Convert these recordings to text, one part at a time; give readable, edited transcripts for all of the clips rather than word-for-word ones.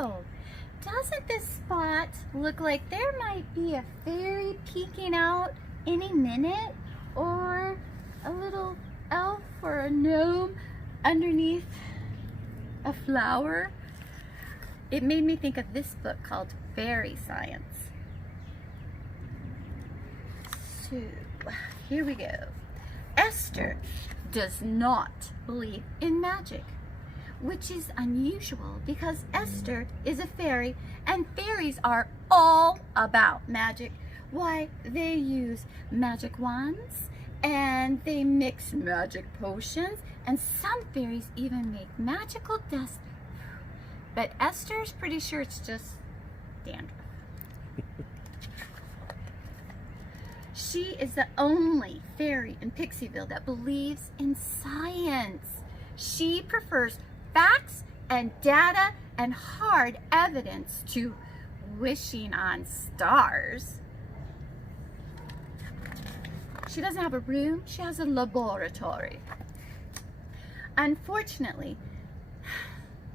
Whoa! Doesn't this spot look like there might be a fairy peeking out any minute? Or a little elf or a gnome underneath a flower? It made me think of this book called Fairy Science. So, here we go. Esther does not believe in magic, which is unusual because Esther is a fairy and fairies are all about magic. Why, they use magic wands and they mix magic potions, and some fairies even make magical dust. But Esther's pretty sure it's just dandruff. She is the only fairy in Pixieville that believes in science. She prefers facts and data and hard evidence to wishing on stars. She doesn't have a room, she has a laboratory. Unfortunately,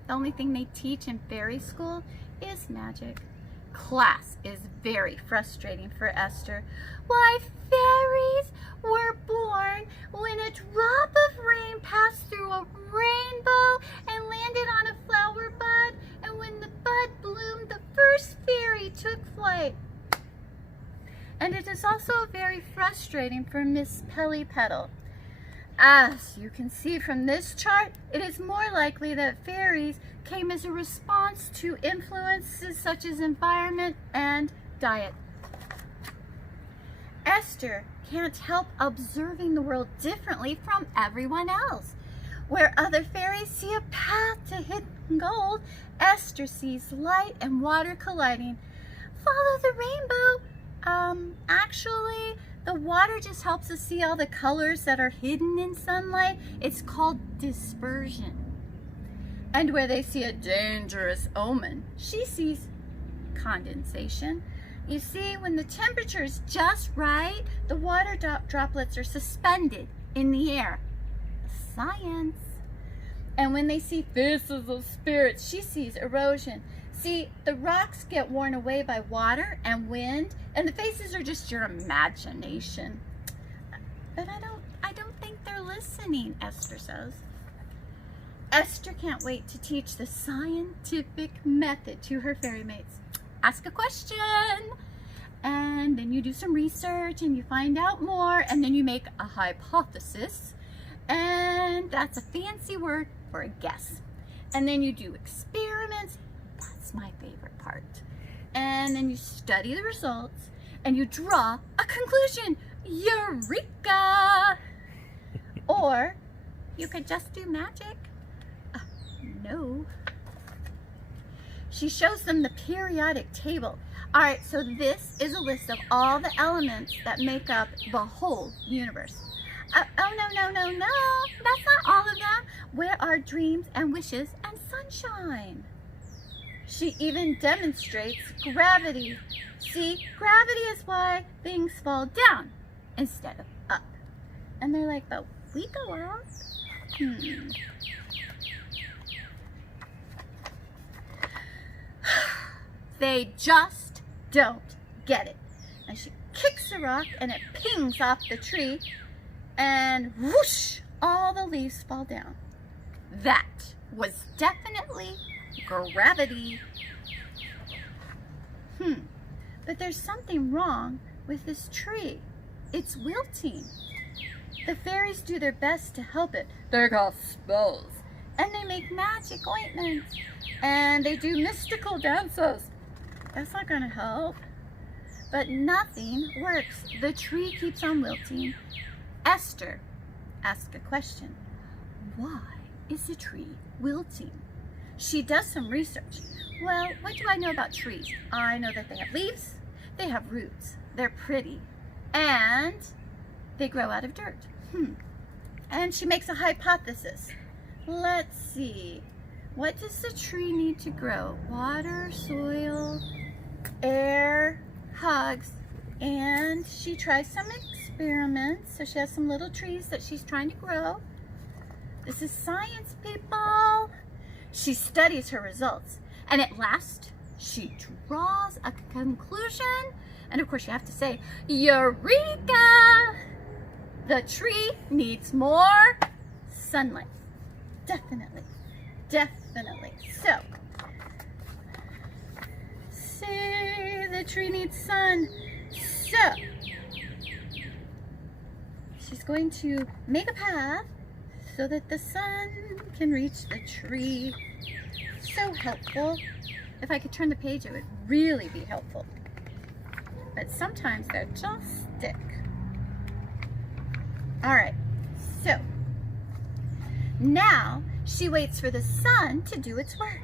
the only thing they teach in fairy school is magic. Class is very frustrating for Esther. Why, fairies were born when a drop of rain passed through a rainbow and landed on a flower bud, and when the bud bloomed, the first fairy took flight. And it is also very frustrating for Miss Pellypetal. As you can see from this chart, it is more likely that fairies came as a response to influences such as environment and diet. Esther can't help observing the world differently from everyone else. Where other fairies see a path to hidden gold, Esther sees light and water colliding. Follow the rainbow. Actually, the water just helps us see all the colors that are hidden in sunlight. It's called dispersion. And where they see a dangerous omen, she sees condensation. You see, when the temperature is just right, the water droplets are suspended in the air. Science. And when they see faces of spirits, she sees erosion. See, the rocks get worn away by water and wind, and the faces are just your imagination. But I don't think they're listening, Esther says. Esther can't wait to teach the scientific method to her fairy mates. Ask a question, and then you do some research and you find out more, and then you make a hypothesis, and that's a fancy word for a guess. And then you do experiments. That's my favorite part. And then you study the results and you draw a conclusion. Eureka! Or you could just do magic. No. She shows them the periodic table. All right, so this is a list of all the elements that make up the whole universe. Oh, no. That's not all of them. Where are dreams and wishes and sunshine? She even demonstrates gravity. See, gravity is why things fall down instead of up. And they're like, but we go up. They just don't get it. And she kicks a rock and it pings off the tree and whoosh, all the leaves fall down. That was definitely gravity. But there's something wrong with this tree. It's wilting. The fairies do their best to help it. They're called spells. And they make magic ointments. And they do mystical dances. That's not gonna help. But nothing works. The tree keeps on wilting. Esther asks a question. Why is the tree wilting? She does some research. Well, what do I know about trees? I know that they have leaves, they have roots, they're pretty, and they grow out of dirt. And she makes a hypothesis. Let's see. What does the tree need to grow? Water, soil, air, hugs, and she tries some experiments. So she has some little trees that she's trying to grow. This is science, people. She studies her results. And at last, she draws a conclusion. And of course, you have to say, Eureka! The tree needs more sunlight. Definitely. Definitely. So, say the tree needs sun. So, she's going to make a path so that the sun can reach the tree. So helpful. If I could turn the page, it would really be helpful. But sometimes they're just stick. All right, so now she waits for the sun to do its work.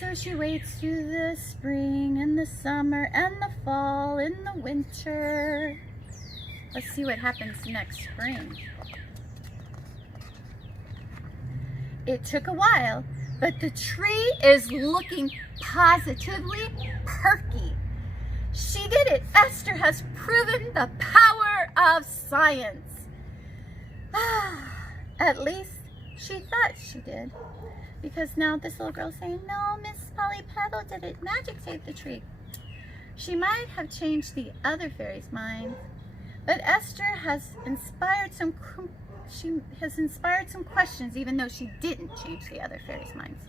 So she waits through the spring and the summer and the fall and the winter. Let's see what happens next spring. It took a while, but the tree is looking positively perky. She did it. Esther has proven the power of science. At least she thought she did. Because now this little girl's saying, no, Miss Polly Petal did it. Magic saved the tree. She might have changed the other fairies' minds, but Esther has inspired some questions, even though she didn't change the other fairies' minds.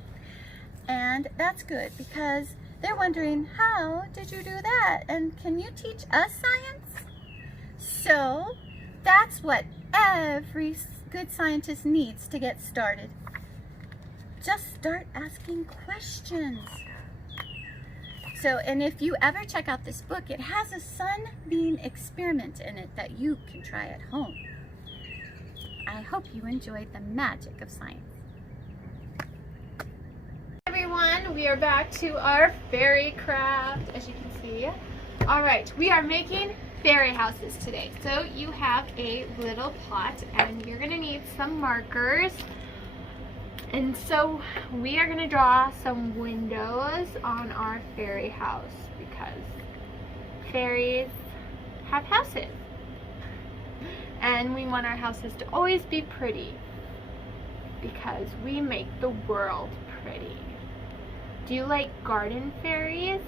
And that's good, because they're wondering, how did you do that? And can you teach us science? So that's what every good scientist needs to get started. Just start asking questions. So, and if you ever check out this book, it has a sunbeam experiment in it that you can try at home. I hope you enjoyed the magic of science. Everyone, we are back to our fairy craft, as you can see. All right, we are making fairy houses today. So you have a little pot and you're gonna need some markers. And so we are gonna draw some windows on our fairy house because fairies have houses. And we want our houses to always be pretty because we make the world pretty. Do you like garden fairies?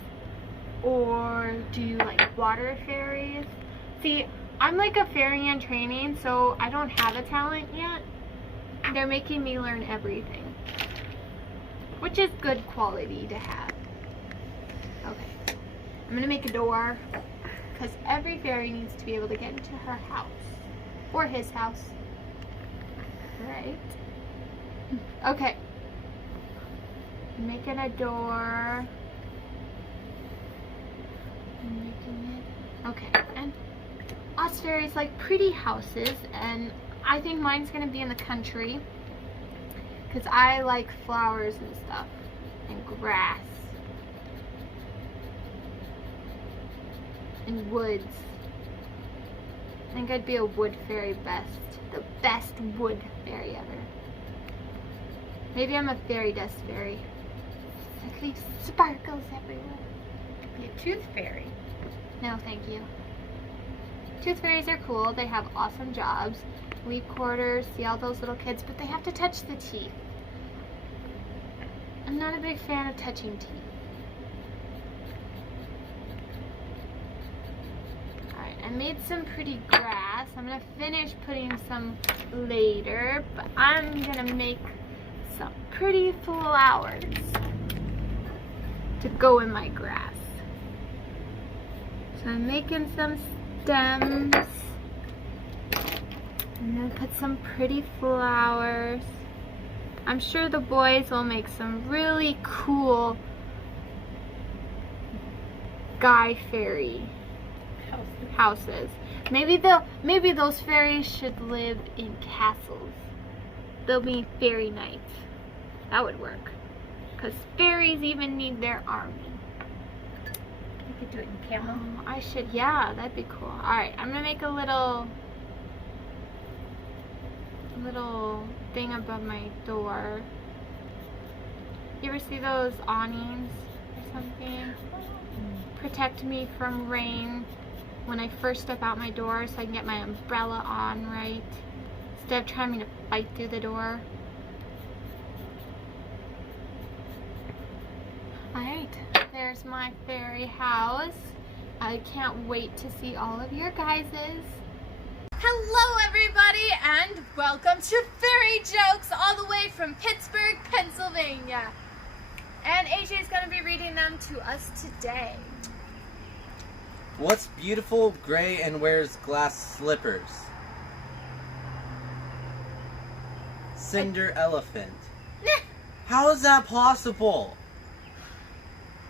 Or do you like water fairies? See, I'm like a fairy in training, so I don't have a talent yet. They're making me learn everything, which is good quality to have. Okay, I'm gonna make a door because every fairy needs to be able to get into her house or his house, right? Okay, I'm making a door. Okay, and us fairies like pretty houses, and I think mine's gonna be in the country because I like flowers and stuff and grass and woods. I think I'd be a wood fairy best, the best wood fairy ever. Maybe I'm a fairy dust fairy. It leaves sparkles everywhere. Be a tooth fairy. No, thank you. Tooth fairies are cool. They have awesome jobs. Leaf quarters, see all those little kids, but they have to touch the teeth. I'm not a big fan of touching teeth. Alright, I made some pretty grass. I'm going to finish putting some later, but I'm going to make some pretty flowers to go in my grass. So I'm making some stems. I'm gonna put some pretty flowers. I'm sure the boys will make some really cool guy fairy houses. Maybe those fairies should live in castles. They'll be fairy knights. That would work. Because fairies even need their army. You could do it in camel. I should, yeah, that'd be cool. Alright, I'm gonna make a little thing above my door. You ever see those awnings or something? Protect me from rain when I first step out my door so I can get my umbrella on right instead of trying to fight through the door. here's my fairy house. I can't wait to see all of your guys's. Hello everybody and welcome to Fairy Jokes all the way from Pittsburgh, Pennsylvania. And AJ is going to be reading them to us today. What's beautiful, gray, and wears glass slippers? Cinder elephant. How is that possible?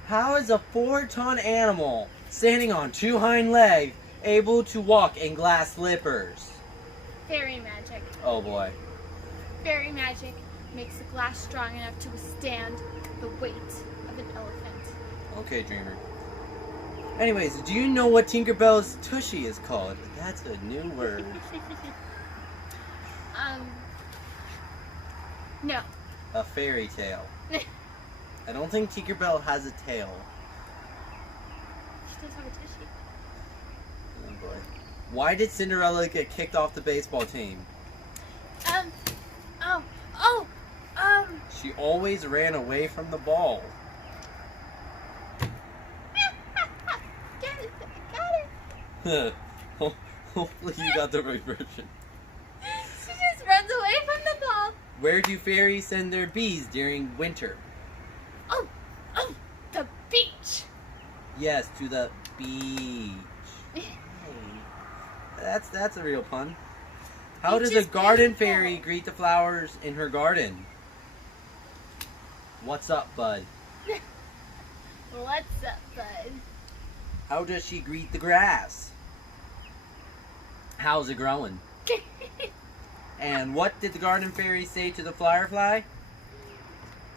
How is a 4-ton animal standing on 2 hind legs able to walk in glass slippers? Fairy magic. Oh boy. Fairy magic makes the glass strong enough to withstand the weight of an elephant. Okay, Dreamer. Anyways, do you know what Tinkerbell's tushy is called? That's a new word. No. A fairy tale. I don't think Tinkerbell has a tail. She does have a tushy. Oh boy. Why did Cinderella get kicked off the baseball team? She always ran away from the ball. Got it. Hopefully you got the right version. She just runs away from the ball. Where do fairies send their bees during winter? Oh, the beach. Yes, to the beach. Hey. That's a real pun. How Beach does a is garden beautiful. fairy greet the flowers in her garden? What's up, bud? What's up, bud? How does she greet the grass? How's it growing? And what did the garden fairy say to the firefly?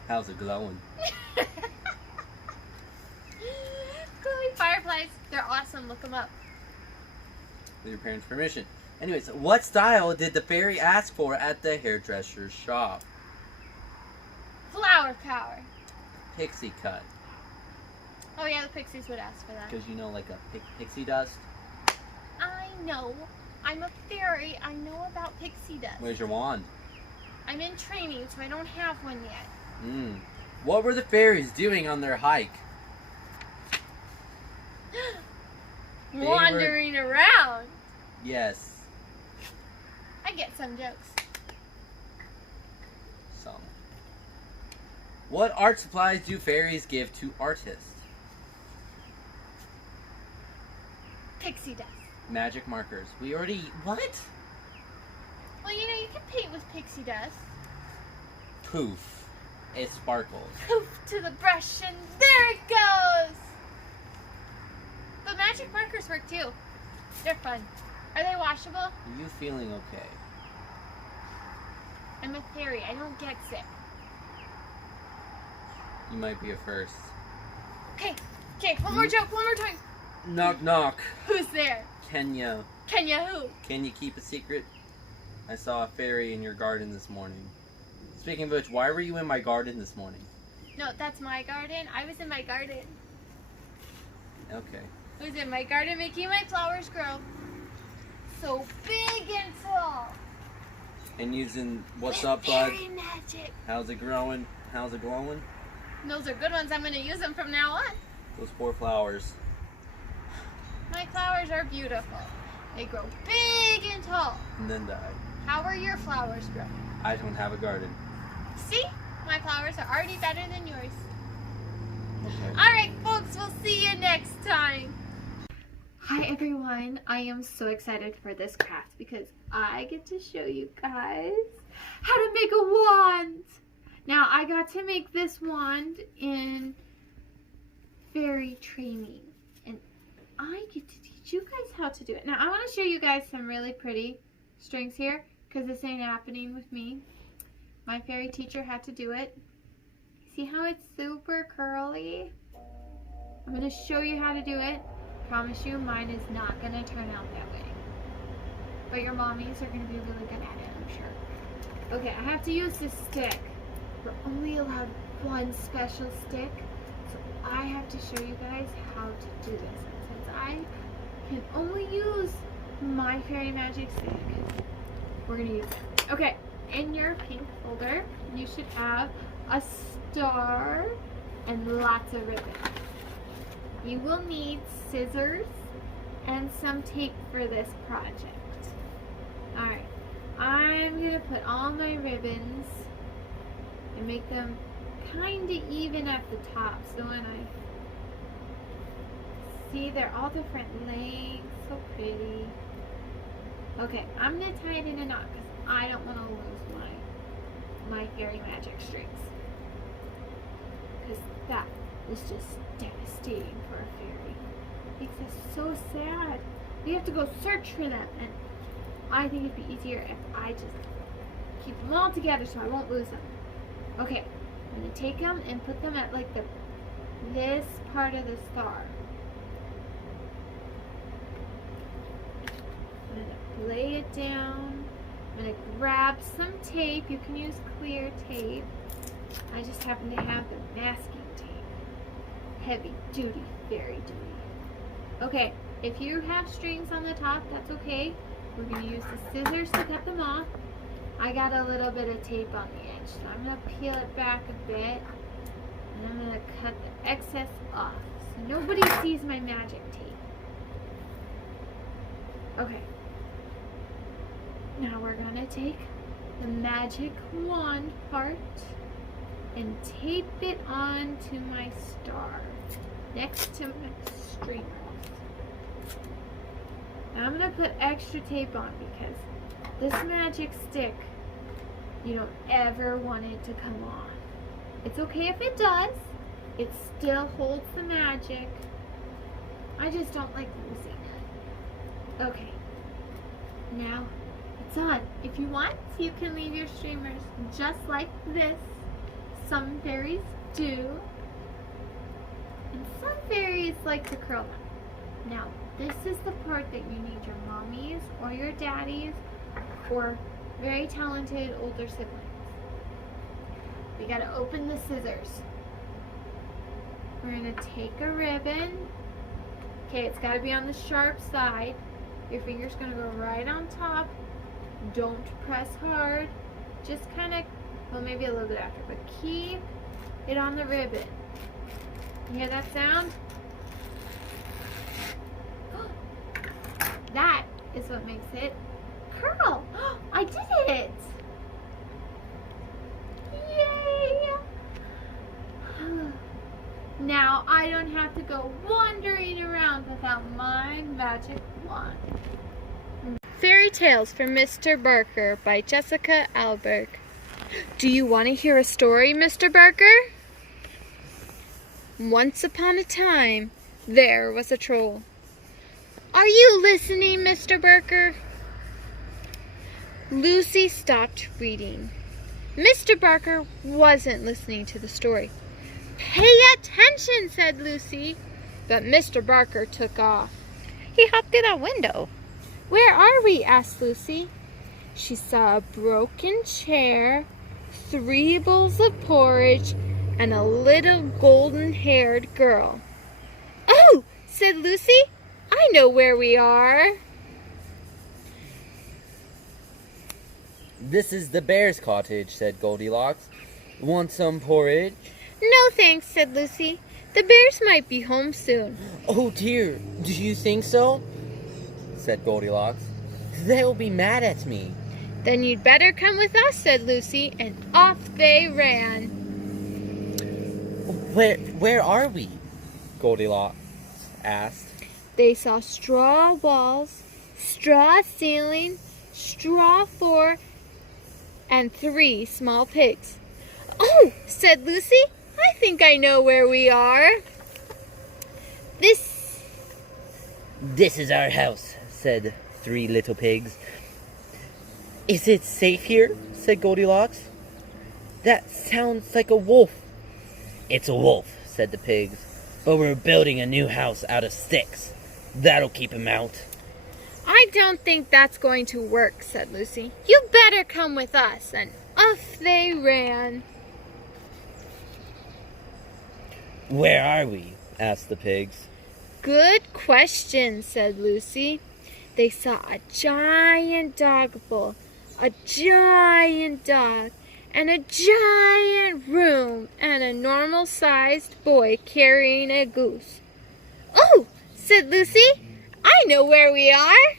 How's it glowing? Glowing fireflies. They're awesome. Look them up. With your parents' permission. Anyways, what style did the fairy ask for at the hairdresser's shop? Flower power. Pixie cut. Oh yeah, the pixies would ask for that. Because you know, like a pixie dust. I know. I'm a fairy. I know about pixie dust. Where's your wand? I'm in training, so I don't have one yet. What were the fairies doing on their hike? Wandering around. Yes, I get some jokes. some. What art supplies do fairies give to artists? Pixie dust. Magic markers. We already... What? Well, you know, you can paint with pixie dust. Poof. It sparkles. Poof to the brush, and there it goes! But magic markers work too. They're fun. Are they washable? Are you feeling okay? I'm a fairy. I don't get sick. You might be a first. Okay, one more joke, one more time. Knock knock. Who's there? Kenya. Kenya who? Can you keep a secret? I saw a fairy in your garden this morning. Speaking of which, why were you in my garden this morning? No, that's my garden. I was in my garden. Okay. I was in my garden making my flowers grow so big and tall. And using what's With up, bud? fairy magic. How's it growing? How's it glowing? Those are good ones. I'm going to use them from now on. Those 4 flowers. My flowers are beautiful. They grow big and tall. And then die. How are your flowers growing? I don't have a garden. See? My flowers are already better than yours. Okay. Alright, folks, we'll see you next time. Hi everyone, I am so excited for this craft because I get to show you guys how to make a wand. Now I got to make this wand in fairy training and I get to teach you guys how to do it. Now I want to show you guys some really pretty strings here because this ain't happening with me. My fairy teacher had to do it. See how it's super curly? I'm going to show you how to do it. Promise you mine is not going to turn out that way. But your mommies are going to be really good at it, I'm sure. Okay, I have to use this stick. We're only allowed one special stick. So I have to show you guys how to do this. Since I can only use my fairy magic stick, we're going to use it. Okay, in your pink folder, you should have a star and lots of ribbon. You will need scissors and some tape for this project. Alright, I'm going to put all my ribbons and make them kind of even at the top. So when I see they're all different lengths, so pretty. Okay, I'm going to tie it in a knot because I don't want to lose my fairy magic strings. Because that is just devastating for a fairy. It makes us so sad. We have to go search for them, and I think it'd be easier if I just keep them all together so I won't lose them. Okay, I'm going to take them and put them at like this part of the star. I'm going to lay it down. I'm going to grab some tape. You can use clear tape. I just happen to have the masking tape. Heavy duty, very duty. Okay, if you have strings on the top, that's okay. We're going to use the scissors to cut them off. I got a little bit of tape on the edge, so I'm going to peel it back a bit. And I'm going to cut the excess off so nobody sees my magic tape. Okay. Now we're going to take the magic wand part and tape it onto my star next to my streamers. Now I'm going to put extra tape on because this magic stick, you don't ever want it to come off. It's okay if it does. It still holds the magic. I just don't like losing. Okay. Now it's on. If you want, you can leave your streamers just like this. Some fairies do. And some fairies like to curl them. Now, this is the part that you need your mommies or your daddies or very talented older siblings. We gotta open the scissors. We're gonna take a ribbon. Okay, it's gotta be on the sharp side. Your finger's gonna go right on top. Don't press hard. Just kind of, well, maybe a little bit after, but keep it on the ribbon. You hear that sound? That is what makes it curl. I did it! Yay! Now I don't have to go wandering around without my magic wand. Fairy Tales for Mr. Barker by Jessica Alberg. Do you want to hear a story, Mr. Barker? Once upon a time, there was a troll. Are you listening, Mr. Barker? Lucy stopped reading. Mr. Barker wasn't listening to the story. Pay attention, said Lucy. But Mr. Barker took off. He hopped through that window. Where are we? Asked Lucy. She saw a broken chair, 3 bowls of porridge, and a little golden-haired girl. Oh, said Lucy, I know where we are. This is the bear's cottage, said Goldilocks. Want some porridge? No thanks, said Lucy. The bears might be home soon. Oh dear, do you think so? Said Goldilocks. They'll be mad at me. Then you'd better come with us, said Lucy, and off they ran. Where are we? Goldilocks asked. They saw straw walls, straw ceiling, straw floor, and 3 small pigs. Oh, said Lucy, I think I know where we are. This is our house, said 3 little pigs. Is it safe here? Said Goldilocks. That sounds like a wolf. It's a wolf, said the pigs, but we're building a new house out of sticks. That'll keep him out. I don't think that's going to work, said Lucy. You better come with us. And off they ran. Where are we? Asked the pigs. Good question, said Lucy. They saw a giant dog bowl, a giant dog, and a giant room, and a normal-sized boy carrying a goose. "Oh," said Lucy, "I know where we are."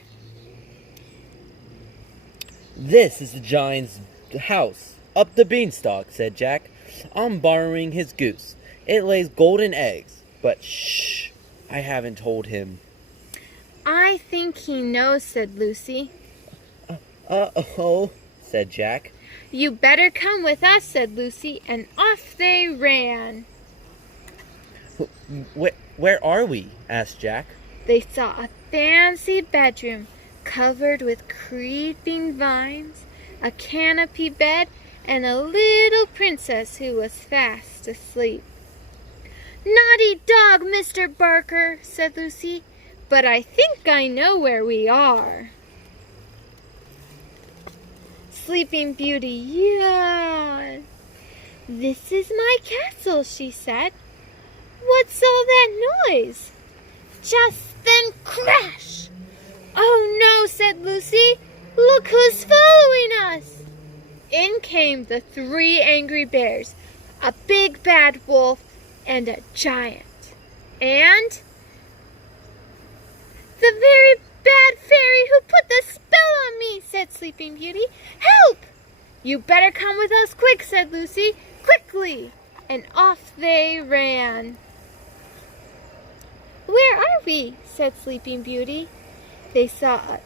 This is the giant's house. Up the beanstalk, said Jack. I'm borrowing his goose. It lays golden eggs. But shh, I haven't told him. "I think he knows," said Lucy. Uh-oh, said Jack. "You better come with us," said Lucy, and off they ran. Where are we? Asked Jack. They saw a fancy bedroom covered with creeping vines, a canopy bed, and a little princess who was fast asleep. "Naughty dog, Mr. Barker," said Lucy, "but I think I know where we are." Sleeping Beauty yawned. "This is my castle," she said. "What's all that noise?" Just then, crash! "Oh no," said Lucy, "look who's following us." In came the 3 angry bears, a big bad wolf, and a giant. And "The very bad fairy who put the spell on me," said Sleeping Beauty. "Help!" "You better come with us quick," said Lucy. "Quickly!" And off they ran. "Where are we?" said Sleeping Beauty. They saw a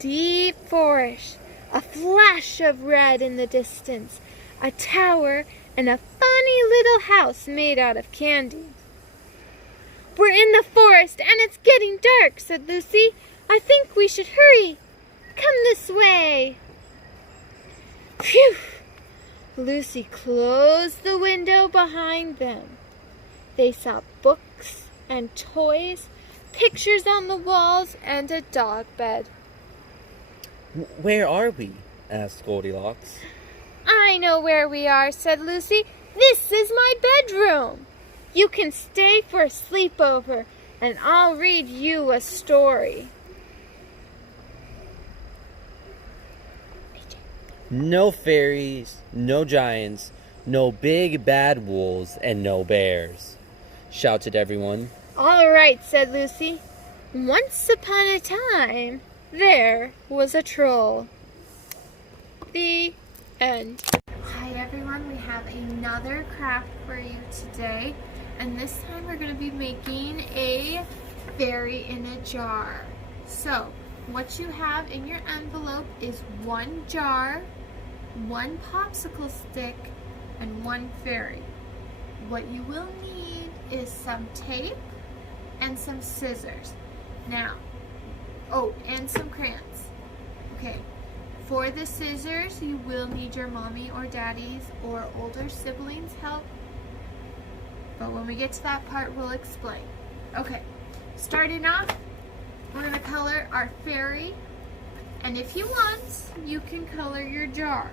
deep forest, a flash of red in the distance, a tower, and a funny little house made out of candy. "We're in the forest, and it's getting dark," said Lucy. "I think we should hurry. Come this way." Phew! Lucy closed the window behind them. They saw books and toys, pictures on the walls, and a dog bed. Where are we? Asked Goldilocks. "I know where we are," said Lucy. "This is my bedroom. You can stay for a sleepover, and I'll read you a story." No fairies, no giants, no big bad wolves, and no bears, shouted everyone. "All right," said Lucy. "Once upon a time, there was a troll." The end. Hi everyone, we have another craft for you today, and this time we're going to be making a fairy in a jar. So, what you have in your envelope is 1 jar, 1 popsicle stick, and 1 fairy. What you will need is some tape and some scissors. Now, and some crayons. Okay, for the scissors, you will need your mommy or daddy's or older siblings' help. But when we get to that part, we'll explain. Okay, starting off, we're going to color our fairy. And if you want, you can color your jar.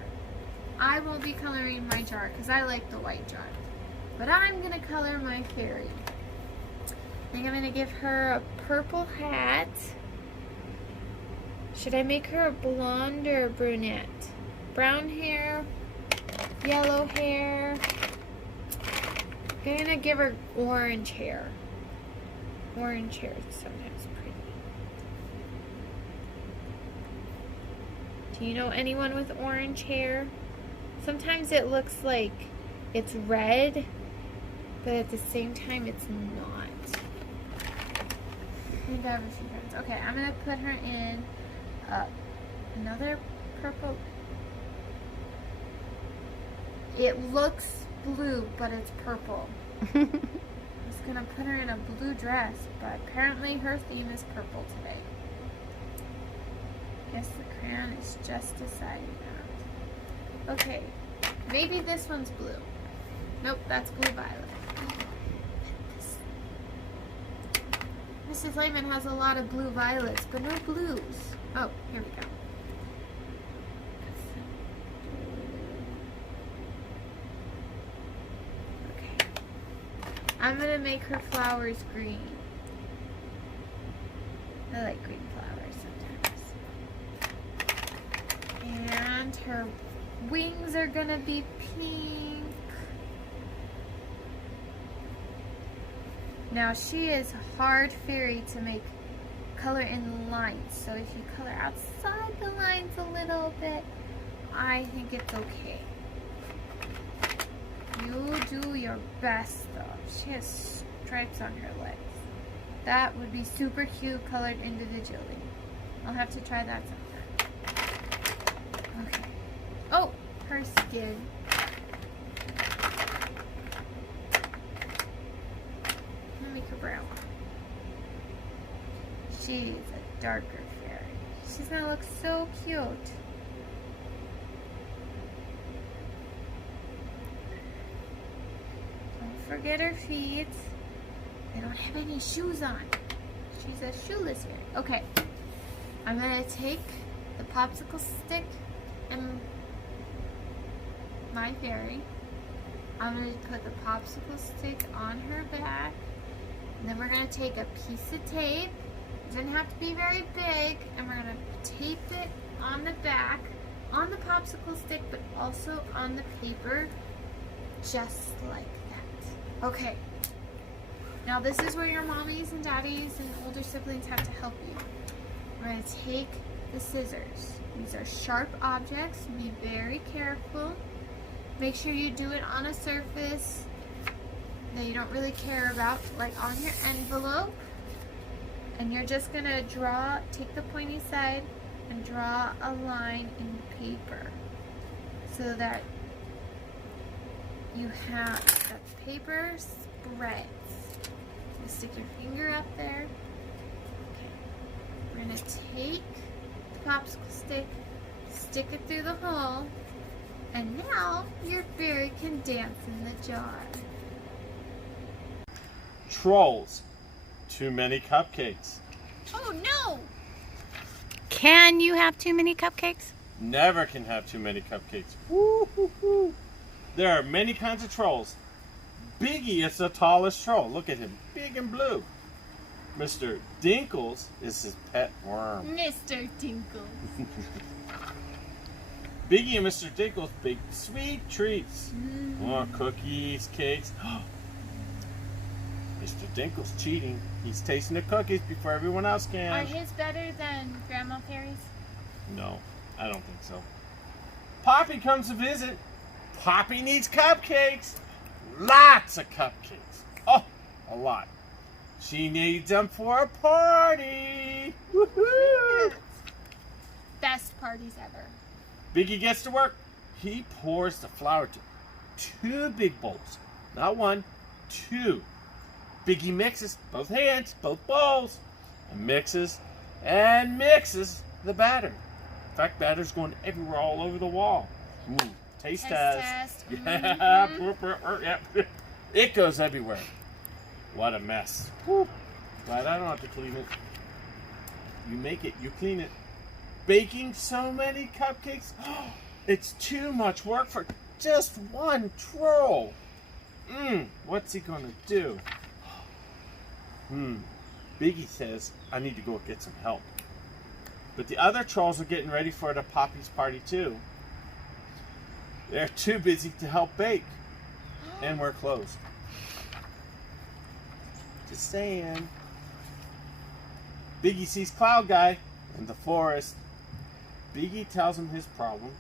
I won't be coloring my jar because I like the white jar. But I'm going to color my fairy. I think I'm going to give her a purple hat. Should I make her a blonde or a brunette? Brown hair, yellow hair. I'm going to give her orange hair. Orange hair is sometimes pretty. Do you know anyone with orange hair? Sometimes it looks like it's red, but at the same time it's not. We've ever seen friends. Okay, I'm going to put her in another purple. It looks blue, but it's purple. I was going to put her in a blue dress, but apparently her theme is purple today. Guess the crayon is just deciding that. Okay, maybe this one's blue. Nope, that's blue violet. Mrs. Lehman has a lot of blue violets, but no blues. Oh, here we go. Okay. I'm going to make her flowers green. I like green flowers sometimes. And her wings are going to be pink. Now she is a hard fairy to make color in lines. So if you color outside the lines a little bit, I think it's okay. You do your best though. She has stripes on her legs. That would be super cute colored individually. I'll have to try that sometime. Okay. Oh, her skin. Let me make her brown. She's a darker fairy. She's gonna look so cute. Don't forget her feet. They don't have any shoes on. She's a shoeless fairy. Okay. I'm gonna take the popsicle stick and my fairy. I'm gonna put the popsicle stick on her back. And then we're gonna take a piece of tape. It doesn't have to be very big. And we're gonna tape it on the back, on the popsicle stick, but also on the paper, just like that. Okay. Now this is where your mommies and daddies and older siblings have to help you. We're going to take the scissors. These are sharp objects. Be very careful. Make sure you do it on a surface that you don't really care about, like on your envelope. And you're just going to take the pointy side and draw a line in the paper so that you have that paper spreads. You stick your finger up there. We're going to take the popsicle stick, stick it through the hole, and now your fairy can dance in the jar. Trolls. Too many cupcakes. Oh no! Can you have too many cupcakes? Never can have too many cupcakes. Woo-hoo-hoo. There are many kinds of trolls. Biggie is the tallest troll. Look at him, big and blue. Mr. Dinkles is his pet worm. Mr. Tinkle. Biggie and Mr. Dinkles bake sweet treats. Oh, cookies, cakes. Mr. Dinkles cheating. He's tasting the cookies before everyone else can. Are his better than Grandma Fairy's? No, I don't think so. Poppy comes to visit. Poppy needs cupcakes. Lots of cupcakes. Oh, a lot. She needs them for a party. Woohoo! Best parties ever. Biggie gets to work. He pours the flour to 2 big bowls. Not 1, 2. Biggie mixes, both hands, both bowls, and mixes the batter. In fact, batter's going everywhere all over the wall. Taste test. Yeah. Yeah. It goes everywhere. What a mess. Whew. But I don't have to clean it. You make it, you clean it. Baking so many cupcakes, it's too much work for just one troll. What's he gonna do? Biggie says, I need to go get some help. But the other trolls are getting ready for the Poppy's party too. They're too busy to help bake. And we're closed. Just saying. Biggie sees Cloud Guy in the forest. Biggie tells him his problem.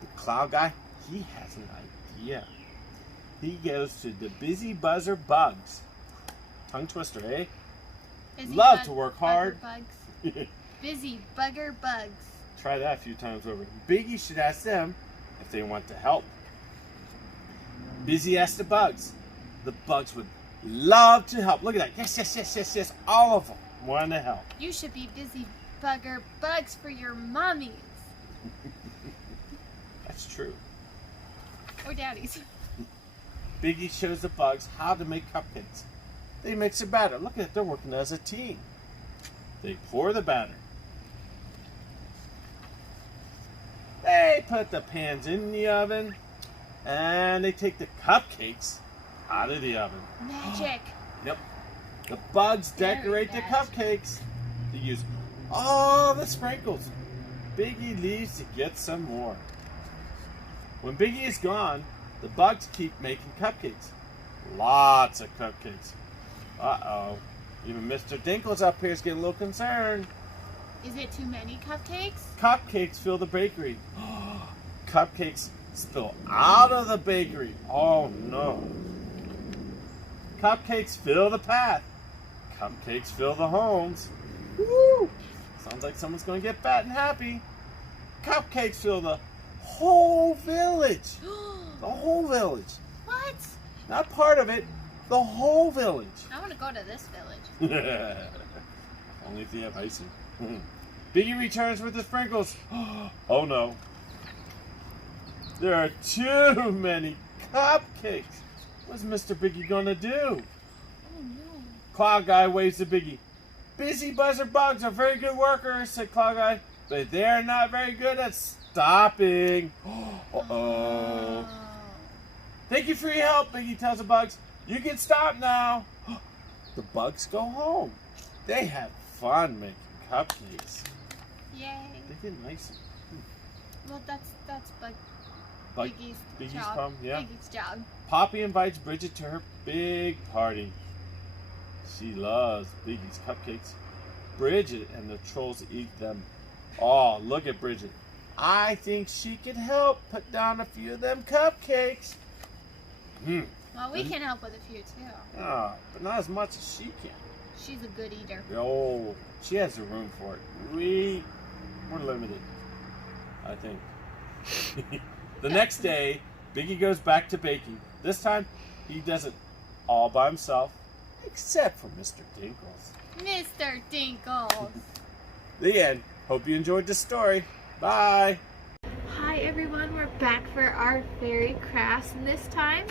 The Cloud Guy, he has an idea. He goes to the busy buzzer bugs. Tongue twister, eh? Love to work hard. Bugs. Busy bugger bugs. Try that a few times over. Biggie should ask them if they want to help. Busy asked the bugs. The bugs would love to help. Look at that. Yes. All of them want to help. You should be busy bugger bugs for your mommies. That's true. Or daddies. Biggie shows the bugs how to make cupcakes. They mix the batter. Look at it, they're working as a team. They pour the batter. They put the pans in the oven. And they take the cupcakes out of the oven. Magic. Yep. The bugs decorate the cupcakes. They use all the sprinkles. Biggie leaves to get some more. When Biggie is gone, the bugs keep making cupcakes. Lots of cupcakes. Uh-oh. Even Mr. Dinkle's up here is getting a little concerned. Is it too many cupcakes? Cupcakes fill the bakery. Cupcakes spill out of the bakery. Oh no. Cupcakes fill the path. Cupcakes fill the homes. Woo! Sounds like someone's going to get fat and happy. Cupcakes fill the whole village. The whole village. What? Not part of it. The whole village. I want to go to this village. Only if you have icing. Biggie returns with the sprinkles. Oh no. There are too many cupcakes. What's Mr. Biggie gonna do? Oh no. Cloud Guy waves to Biggie. Busy buzzer bugs are very good workers, said Cloud Guy, but they're not very good at stopping. Uh-oh. Thank you for your help, Biggie tells the bugs. You can stop now. The bugs go home. They have fun making cupcakes. Yay. They get nice. Well, that's Like Biggie's Biggie's job. problem, yeah. Biggie's job. Poppy invites Bridget to her big party. She loves Biggie's cupcakes. Bridget and the trolls eat them. Oh, look at Bridget. I think she could help put down a few of them cupcakes. Well, we can help with a few too. Oh, but not as much as she can. She's a good eater. Oh, she has the room for it. We're limited, I think. The next day, Biggie goes back to baking. This time, he does it all by himself, except for Mr. Dinkles. Mr. Dinkles. The end. Hope you enjoyed this story. Bye. Hi everyone, we're back for our fairy crafts, and this time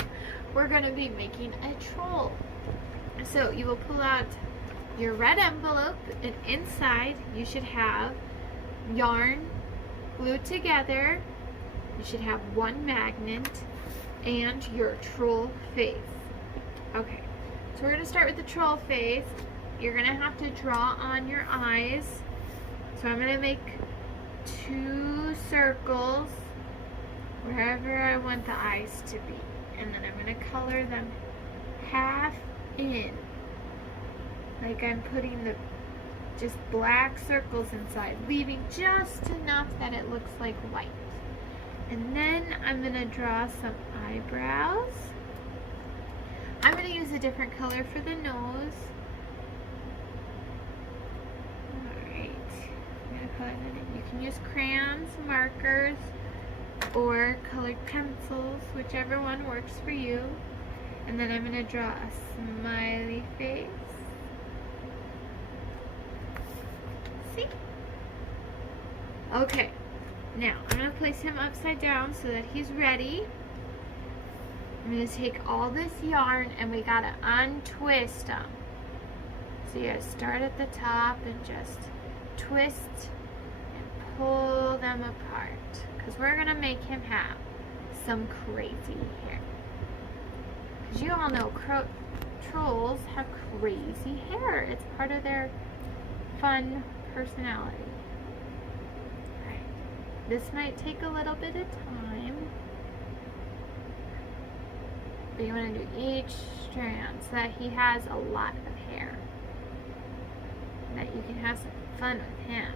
we're going to be making a troll. So you will pull out your red envelope, and inside you should have yarn glued together. You should have one magnet and your troll face. Okay, so we're going to start with the troll face. You're going to have to draw on your eyes. So I'm going to make 2 circles wherever I want the eyes to be. And then I'm going to color them half in. Like I'm putting the just black circles inside, leaving just enough that it looks like white. And then I'm going to draw some eyebrows. I'm going to use a different color for the nose. Alright. I'm going to color that in. You can use crayons, markers, or colored pencils, whichever one works for you. And then I'm going to draw a smiley face. See? Okay. Now, I'm going to place him upside down so that he's ready. I'm going to take all this yarn and we got to untwist them. So you start at the top and just twist and pull them apart. Because we're going to make him have some crazy hair. Because you all know trolls have crazy hair. It's part of their fun personality. This might take a little bit of time, but you want to do each strand so that he has a lot of hair, and that you can have some fun with him.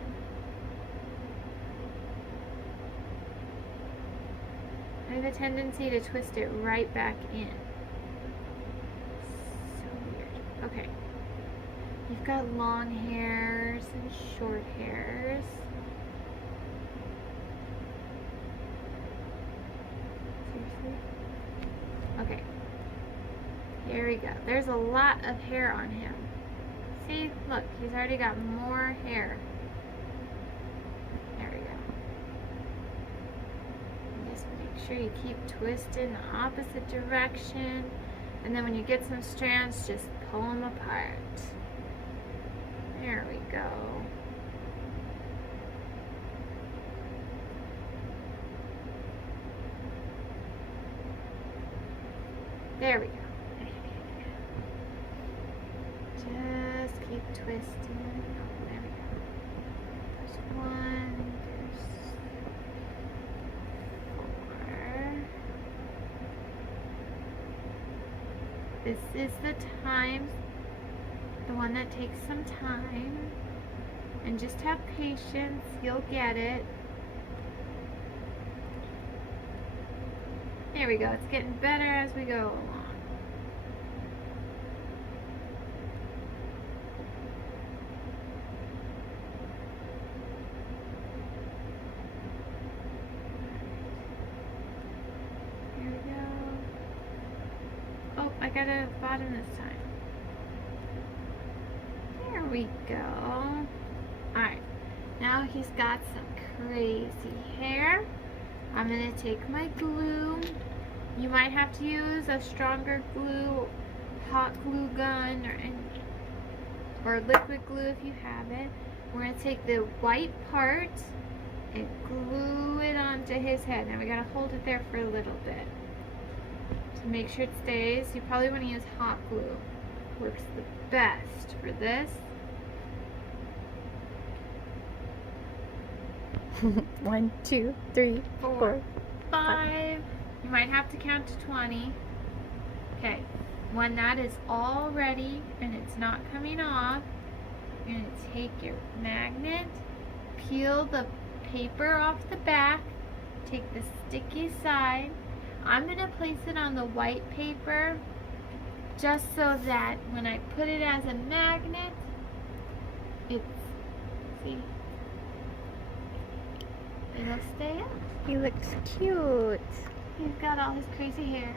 I have a tendency to twist it right back in. So weird. Okay. You've got long hairs and short hairs. Okay, here we go. There's a lot of hair on him. See, look, he's already got more hair. There we go. And just make sure you keep twisting the opposite direction. And then when you get some strands, just pull them apart. There we go. There we go. Just keep twisting. Oh, there we go. There's 1, there's 4. This is the time one that takes some time. And just have patience, you'll get it. There we go, it's getting better as we go along. Here we go. Oh, I got it at the bottom this time. There we go. Alright, now he's got some crazy hair. I'm going to take my glue. You might have to use a stronger glue, hot glue gun, or liquid glue if you have it. We're going to take the white part and glue it onto his head. Now we got to hold it there for a little bit to make sure it stays. You probably want to use hot glue. Works the best for this. 1, 2, 3, 4, 5. You might have to count to 20. Okay, when that is all ready and it's not coming off, you're going to take your magnet, peel the paper off the back, take the sticky side. I'm going to place it on the white paper just so that when I put it as a magnet, it's, see, it'll stay up. He looks cute. He's got all his crazy hair.